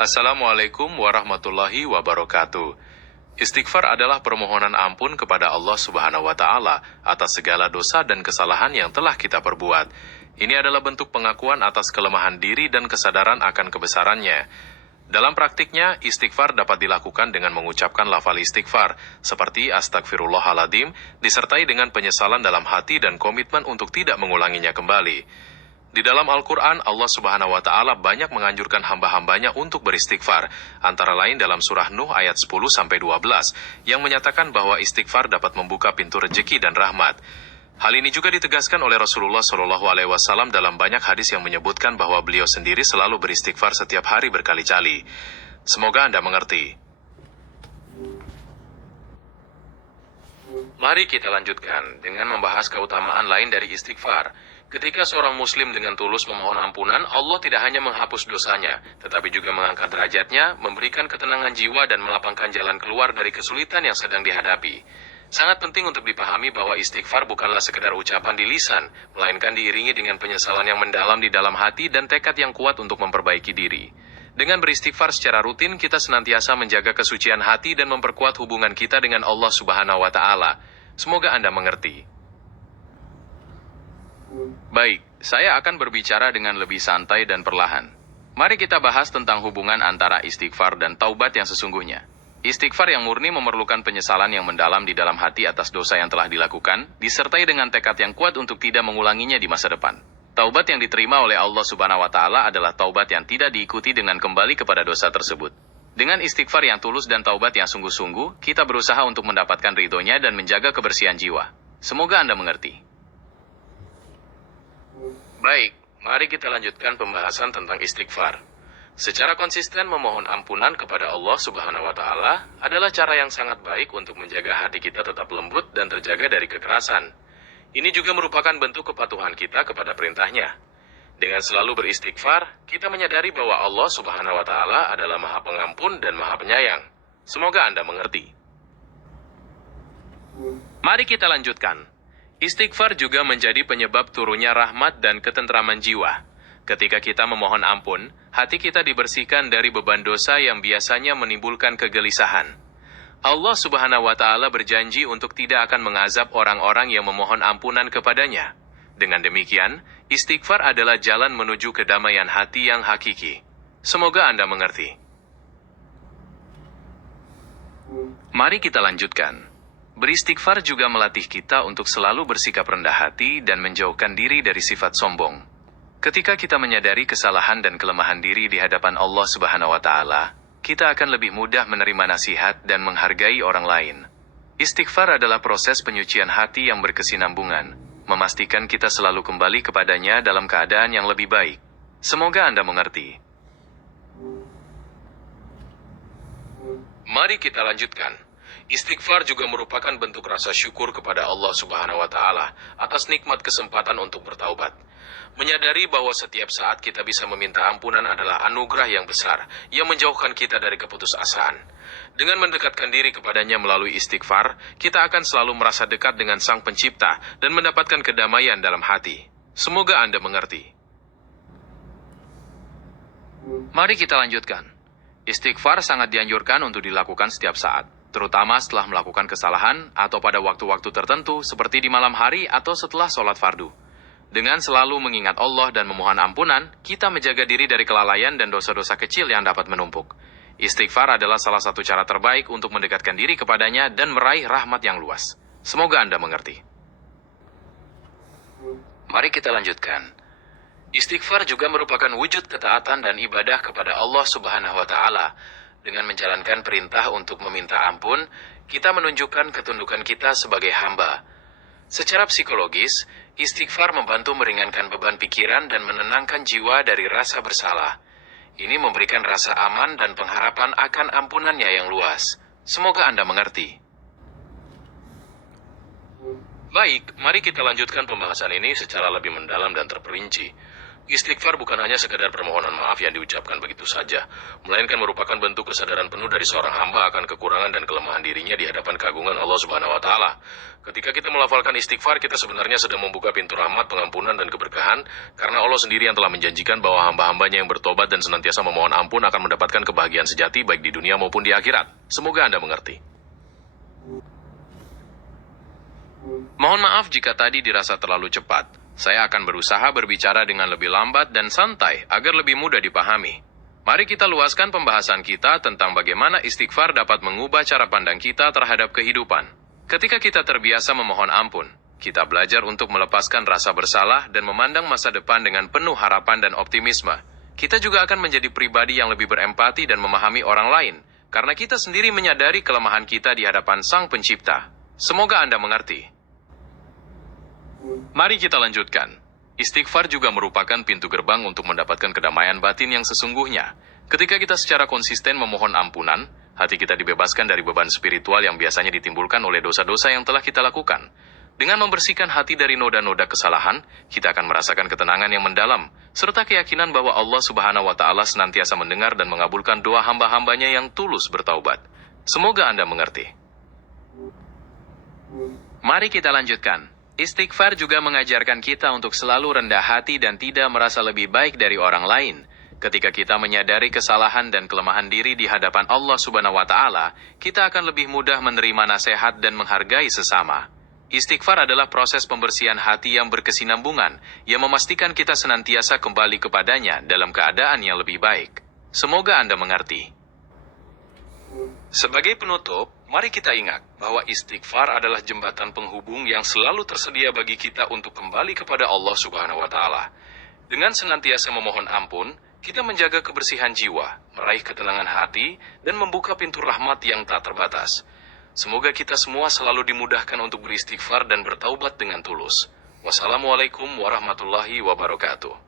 Assalamualaikum warahmatullahi wabarakatuh. Istighfar adalah permohonan ampun kepada Allah Subhanahu wa Ta'ala atas segala dosa dan kesalahan yang telah kita perbuat. Ini adalah bentuk pengakuan atas kelemahan diri dan kesadaran akan kebesarannya. Dalam praktiknya, istighfar dapat dilakukan dengan mengucapkan lafal istighfar, seperti astagfirullahaladzim, disertai dengan penyesalan dalam hati dan komitmen untuk tidak mengulanginya kembali. Di dalam Al-Quran, Allah Subhanahu wa Ta'ala banyak menganjurkan hamba-hambanya untuk beristighfar, antara lain dalam surah Nuh ayat 10-12, yang menyatakan bahwa istighfar dapat membuka pintu rejeki dan rahmat. Hal ini juga ditegaskan oleh Rasulullah SAW dalam banyak hadis yang menyebutkan bahwa beliau sendiri selalu beristighfar setiap hari berkali-kali. Semoga Anda mengerti. Mari kita lanjutkan dengan membahas keutamaan lain dari istighfar. Ketika seorang muslim dengan tulus memohon ampunan, Allah tidak hanya menghapus dosanya, tetapi juga mengangkat derajatnya, memberikan ketenangan jiwa dan melapangkan jalan keluar dari kesulitan yang sedang dihadapi. Sangat penting untuk dipahami bahwa istighfar bukanlah sekedar ucapan di lisan, melainkan diiringi dengan penyesalan yang mendalam di dalam hati dan tekad yang kuat untuk memperbaiki diri. Dengan beristighfar secara rutin, kita senantiasa menjaga kesucian hati dan memperkuat hubungan kita dengan Allah Subhanahu wa Ta'ala. Semoga Anda mengerti. Baik, saya akan berbicara dengan lebih santai dan perlahan. Mari kita bahas tentang hubungan antara istighfar dan taubat yang sesungguhnya. Istighfar yang murni memerlukan penyesalan yang mendalam di dalam hati atas dosa yang telah dilakukan, disertai dengan tekad yang kuat untuk tidak mengulanginya di masa depan. Taubat yang diterima oleh Allah Subhanahu wa Ta'ala adalah taubat yang tidak diikuti dengan kembali kepada dosa tersebut. Dengan istighfar yang tulus dan taubat yang sungguh-sungguh, kita berusaha untuk mendapatkan ridhonya dan menjaga kebersihan jiwa. Semoga Anda mengerti. Baik, mari kita lanjutkan pembahasan tentang istighfar. Secara konsisten memohon ampunan kepada Allah Subhanahu wa Ta'ala adalah cara yang sangat baik untuk menjaga hati kita tetap lembut dan terjaga dari kekerasan. Ini juga merupakan bentuk kepatuhan kita kepada perintahnya. Dengan selalu beristighfar, kita menyadari bahwa Allah Subhanahu wa Ta'ala adalah Maha Pengampun dan Maha Penyayang. Semoga Anda mengerti. Mari kita lanjutkan. Istighfar juga menjadi penyebab turunnya rahmat dan ketentraman jiwa. Ketika kita memohon ampun, hati kita dibersihkan dari beban dosa yang biasanya menimbulkan kegelisahan. Allah Subhanahu wa Ta'ala berjanji untuk tidak akan mengazab orang-orang yang memohon ampunan kepadanya. Dengan demikian, istighfar adalah jalan menuju kedamaian hati yang hakiki. Semoga Anda mengerti. Mari kita lanjutkan. Beristighfar juga melatih kita untuk selalu bersikap rendah hati dan menjauhkan diri dari sifat sombong. Ketika kita menyadari kesalahan dan kelemahan diri di hadapan Allah Subhanahu wa Ta'ala, kita akan lebih mudah menerima nasihat dan menghargai orang lain. Istighfar adalah proses penyucian hati yang berkesinambungan, memastikan kita selalu kembali kepadanya dalam keadaan yang lebih baik. Semoga Anda mengerti. Mari kita lanjutkan. Istighfar juga merupakan bentuk rasa syukur kepada Allah Subhanahu wa Ta'ala atas nikmat kesempatan untuk bertaubat. Menyadari bahwa setiap saat kita bisa meminta ampunan adalah anugerah yang besar yang menjauhkan kita dari keputusasaan. Dengan mendekatkan diri kepadanya melalui istighfar, kita akan selalu merasa dekat dengan Sang Pencipta dan mendapatkan kedamaian dalam hati. Semoga Anda mengerti. Mari kita lanjutkan. Istighfar sangat dianjurkan untuk dilakukan setiap saat, terutama setelah melakukan kesalahan atau pada waktu-waktu tertentu seperti di malam hari atau setelah sholat fardu. Dengan selalu mengingat Allah dan memohon ampunan, kita menjaga diri dari kelalaian dan dosa-dosa kecil yang dapat menumpuk. Istighfar adalah salah satu cara terbaik untuk mendekatkan diri kepadanya dan meraih rahmat yang luas. Semoga Anda mengerti. Mari kita lanjutkan. Istighfar juga merupakan wujud ketaatan dan ibadah kepada Allah Subhanahu wa Ta'ala. Dengan menjalankan perintah untuk meminta ampun, kita menunjukkan ketundukan kita sebagai hamba. Secara psikologis, istighfar membantu meringankan beban pikiran dan menenangkan jiwa dari rasa bersalah. Ini memberikan rasa aman dan pengharapan akan ampunannya yang luas. Semoga Anda mengerti. Baik, mari kita lanjutkan pembahasan ini secara lebih mendalam dan terperinci. Istighfar bukan hanya sekedar permohonan maaf yang diucapkan begitu saja, melainkan merupakan bentuk kesadaran penuh dari seorang hamba akan kekurangan dan kelemahan dirinya di hadapan keagungan Allah Subhanahu wa Ta'ala. Ketika kita melafalkan istighfar, kita sebenarnya sedang membuka pintu rahmat, pengampunan, dan keberkahan, karena Allah sendiri yang telah menjanjikan bahwa hamba-hambanya yang bertobat dan senantiasa memohon ampun akan mendapatkan kebahagiaan sejati baik di dunia maupun di akhirat. Semoga Anda mengerti. Mohon maaf jika tadi dirasa terlalu cepat. Saya akan berusaha berbicara dengan lebih lambat dan santai agar lebih mudah dipahami. Mari kita luaskan pembahasan kita tentang bagaimana istighfar dapat mengubah cara pandang kita terhadap kehidupan. Ketika kita terbiasa memohon ampun, kita belajar untuk melepaskan rasa bersalah dan memandang masa depan dengan penuh harapan dan optimisme. Kita juga akan menjadi pribadi yang lebih berempati dan memahami orang lain, karena kita sendiri menyadari kelemahan kita di hadapan Sang Pencipta. Semoga Anda mengerti. Mari kita lanjutkan. Istighfar juga merupakan pintu gerbang untuk mendapatkan kedamaian batin yang sesungguhnya. Ketika kita secara konsisten memohon ampunan, hati kita dibebaskan dari beban spiritual yang biasanya ditimbulkan oleh dosa-dosa yang telah kita lakukan. Dengan membersihkan hati dari noda-noda kesalahan, kita akan merasakan ketenangan yang mendalam, serta keyakinan bahwa Allah Subhanahu wa Ta'ala senantiasa mendengar dan mengabulkan doa hamba-hambanya yang tulus bertaubat. Semoga Anda mengerti. Mari kita lanjutkan. Istighfar juga mengajarkan kita untuk selalu rendah hati dan tidak merasa lebih baik dari orang lain. Ketika kita menyadari kesalahan dan kelemahan diri di hadapan Allah Subhanahu wa Ta'ala, kita akan lebih mudah menerima nasihat dan menghargai sesama. Istighfar adalah proses pembersihan hati yang berkesinambungan, yang memastikan kita senantiasa kembali kepadanya dalam keadaan yang lebih baik. Semoga Anda mengerti. Sebagai penutup, mari kita ingat bahwa istighfar adalah jembatan penghubung yang selalu tersedia bagi kita untuk kembali kepada Allah Subhanahu wa Ta'ala. Dengan senantiasa memohon ampun, kita menjaga kebersihan jiwa, meraih ketenangan hati, dan membuka pintu rahmat yang tak terbatas. Semoga kita semua selalu dimudahkan untuk beristighfar dan bertaubat dengan tulus. Wassalamualaikum warahmatullahi wabarakatuh.